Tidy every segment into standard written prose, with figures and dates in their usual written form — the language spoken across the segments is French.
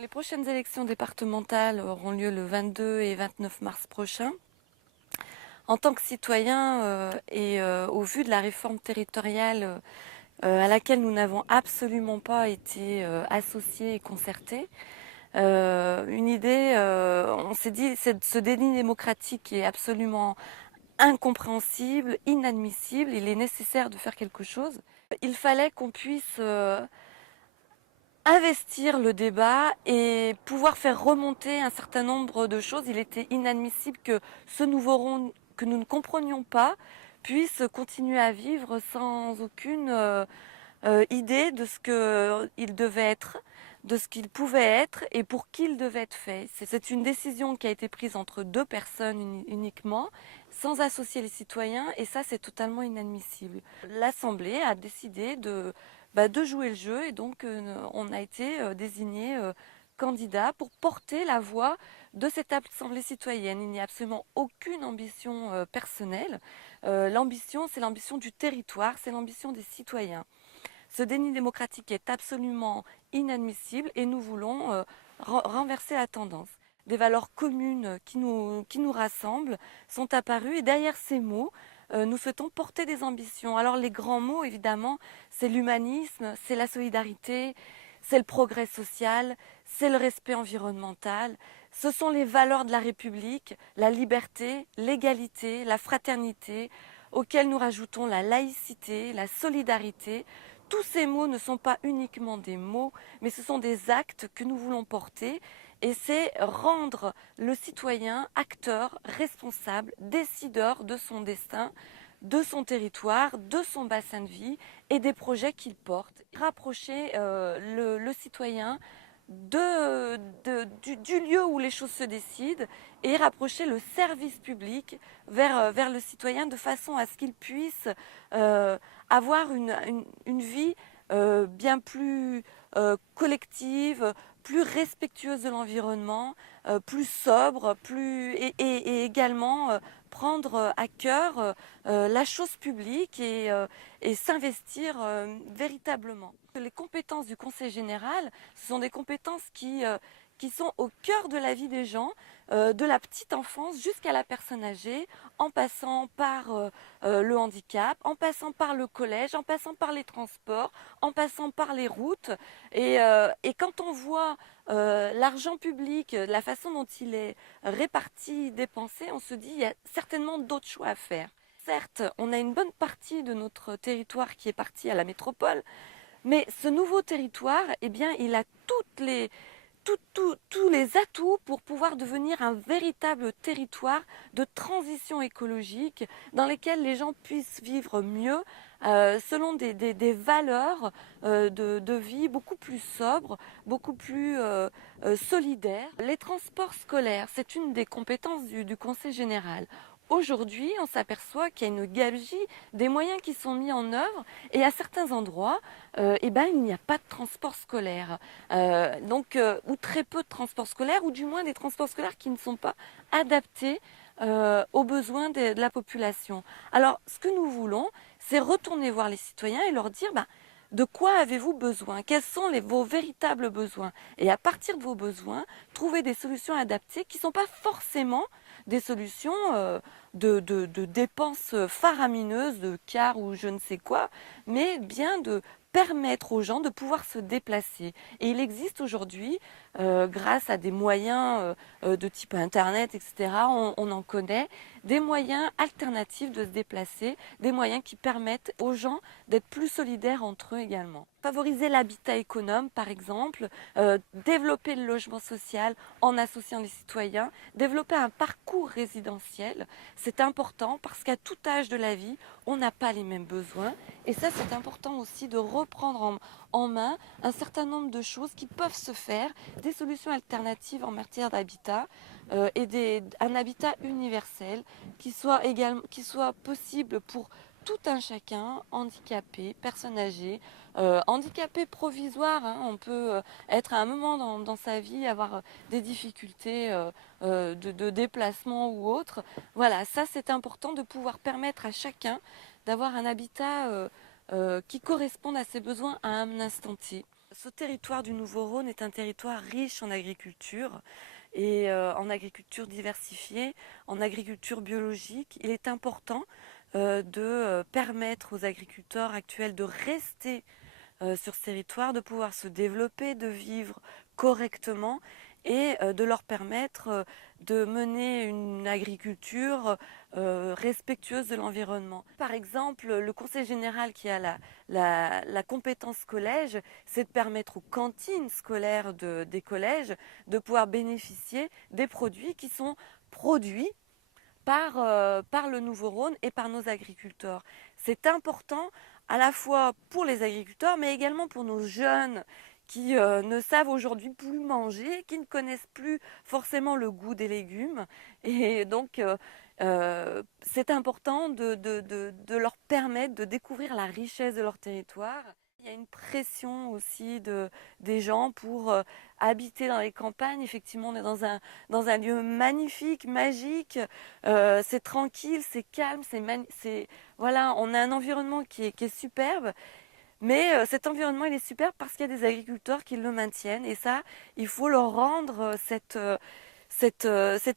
Les prochaines élections départementales auront lieu le 22 et 29 mars prochain. En tant que citoyen au vu de la réforme territoriale à laquelle nous n'avons absolument pas été associés et concertés, une idée, on s'est dit, ce déni démocratique est absolument incompréhensible, inadmissible, il est nécessaire de faire quelque chose. Il fallait qu'on puisse investir le débat et pouvoir faire remonter un certain nombre de choses. Il était inadmissible que ce nouveau rond que nous ne comprenions pas puisse continuer à vivre sans aucune idée de ce qu'il devait être, de ce qu'il pouvait être et pour qui il devait être fait. C'est une décision qui a été prise entre deux personnes uniquement, sans associer les citoyens, et ça c'est totalement inadmissible. L'Assemblée a décidé de jouer le jeu et donc on a été désigné candidat pour porter la voix de cette assemblée citoyenne. Il n'y a absolument aucune ambition personnelle. L'ambition, c'est l'ambition du territoire, c'est l'ambition des citoyens. Ce déni démocratique est absolument inadmissible et nous voulons renverser la tendance. Des valeurs communes qui nous rassemblent sont apparues et derrière ces mots, nous souhaitons porter des ambitions. Alors les grands mots, évidemment, c'est l'humanisme, c'est la solidarité, c'est le progrès social, c'est le respect environnemental. Ce sont les valeurs de la République, la liberté, l'égalité, la fraternité, auxquelles nous rajoutons la laïcité, la solidarité. Tous ces mots ne sont pas uniquement des mots, mais ce sont des actes que nous voulons porter et c'est rendre le citoyen acteur, responsable, décideur de son destin, de son territoire, de son bassin de vie et des projets qu'il porte. Rapprocher le citoyen du lieu où les choses se décident et rapprocher le service public vers le citoyen de façon à ce qu'il puisse avoir une vie bien plus collective, plus respectueuse de l'environnement, plus sobre, et également prendre à cœur la chose publique et s'investir véritablement. Les compétences du Conseil général, ce sont des compétences qui sont au cœur de la vie des gens, de la petite enfance jusqu'à la personne âgée, en passant par le handicap, en passant par le collège, en passant par les transports, en passant par les routes. Et quand on voit l'argent public, la façon dont il est réparti, dépensé, on se dit qu'il y a certainement d'autres choix à faire. Certes, on a une bonne partie de notre territoire qui est partie à la métropole, mais ce nouveau territoire, eh bien, il a tous les atouts pour pouvoir devenir un véritable territoire de transition écologique dans lesquels les gens puissent vivre mieux selon des valeurs de vie beaucoup plus sobres, beaucoup plus solidaires. Les transports scolaires, c'est une des compétences du Conseil général. Aujourd'hui, on s'aperçoit qu'il y a une gabegie des moyens qui sont mis en œuvre et à certains endroits, il n'y a pas de transport scolaire. Ou très peu de transports scolaires, ou du moins des transports scolaires qui ne sont pas adaptés aux besoins de la population. Alors, ce que nous voulons, c'est retourner voir les citoyens et leur dire de quoi avez-vous besoin? Quels sont vos véritables besoins? Et à partir de vos besoins, trouver des solutions adaptées qui ne sont pas forcément des solutions de dépenses faramineuses, de cars ou je ne sais quoi, mais bien de permettre aux gens de pouvoir se déplacer. Et il existe aujourd'hui, grâce à des moyens de type Internet, etc., on en connaît, des moyens alternatifs de se déplacer, des moyens qui permettent aux gens d'être plus solidaires entre eux également. Favoriser l'habitat économe, par exemple, développer le logement social en associant les citoyens, développer un parcours résidentiel, c'est important parce qu'à tout âge de la vie, on n'a pas les mêmes besoins. Et ça, c'est important aussi de reprendre en main un certain nombre de choses qui peuvent se faire, des solutions alternatives en matière d'habitat un habitat universel qui soit possible pour tout un chacun, handicapé, personne âgée, handicapé provisoire. On peut être à un moment dans sa vie, avoir des difficultés de déplacement ou autre. Voilà, ça c'est important de pouvoir permettre à chacun d'avoir un habitat qui corresponde à ses besoins à un instant T. Ce territoire du Nouveau-Rhône est un territoire riche en agriculture et en agriculture diversifiée, en agriculture biologique. Il est important de permettre aux agriculteurs actuels de rester sur ce territoire, de pouvoir se développer, de vivre correctement et de leur permettre de mener une agriculture respectueuse de l'environnement. Par exemple, le conseil général qui a la compétence collège, c'est de permettre aux cantines scolaires des collèges de pouvoir bénéficier des produits qui sont produits par le Nouveau-Rhône et par nos agriculteurs. C'est important à la fois pour les agriculteurs, mais également pour nos jeunes qui ne savent aujourd'hui plus manger, qui ne connaissent plus forcément le goût des légumes. Et donc, c'est important de leur permettre de découvrir la richesse de leur territoire. Il y a une pression aussi des gens pour habiter dans les campagnes. Effectivement, on est dans un lieu magnifique, magique. C'est tranquille, c'est calme, voilà, on a un environnement qui est superbe. Mais cet environnement, il est superbe parce qu'il y a des agriculteurs qui le maintiennent. Et ça, il faut leur rendre cette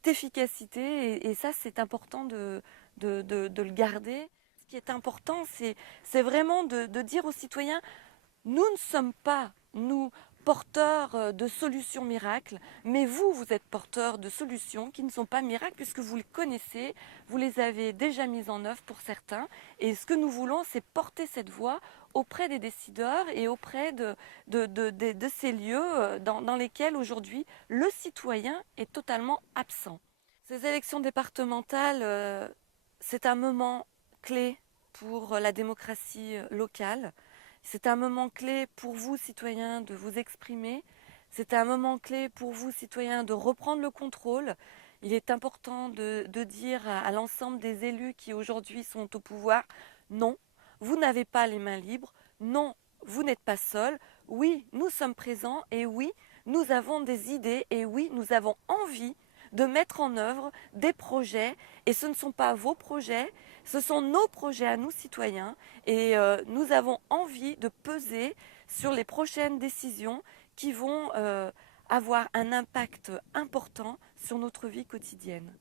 efficacité. Et ça, c'est important de le garder. Ce qui est important, c'est vraiment de dire aux citoyens, nous ne sommes pas, nous, porteurs de solutions miracles, mais vous êtes porteurs de solutions qui ne sont pas miracles puisque vous les connaissez, vous les avez déjà mises en œuvre pour certains. Et ce que nous voulons, c'est porter cette voix auprès des décideurs et auprès de ces lieux dans lesquels aujourd'hui le citoyen est totalement absent. Ces élections départementales, c'est un moment clé pour la démocratie locale. C'est un moment clé pour vous, citoyens, de vous exprimer. C'est un moment clé pour vous, citoyens, de reprendre le contrôle. Il est important de dire à l'ensemble des élus qui aujourd'hui sont au pouvoir, non, vous n'avez pas les mains libres, non, vous n'êtes pas seuls, oui, nous sommes présents et oui, nous avons des idées et oui, nous avons envie de mettre en œuvre des projets et ce ne sont pas vos projets, ce sont nos projets à nous citoyens et nous avons envie de peser sur les prochaines décisions qui vont avoir un impact important sur notre vie quotidienne.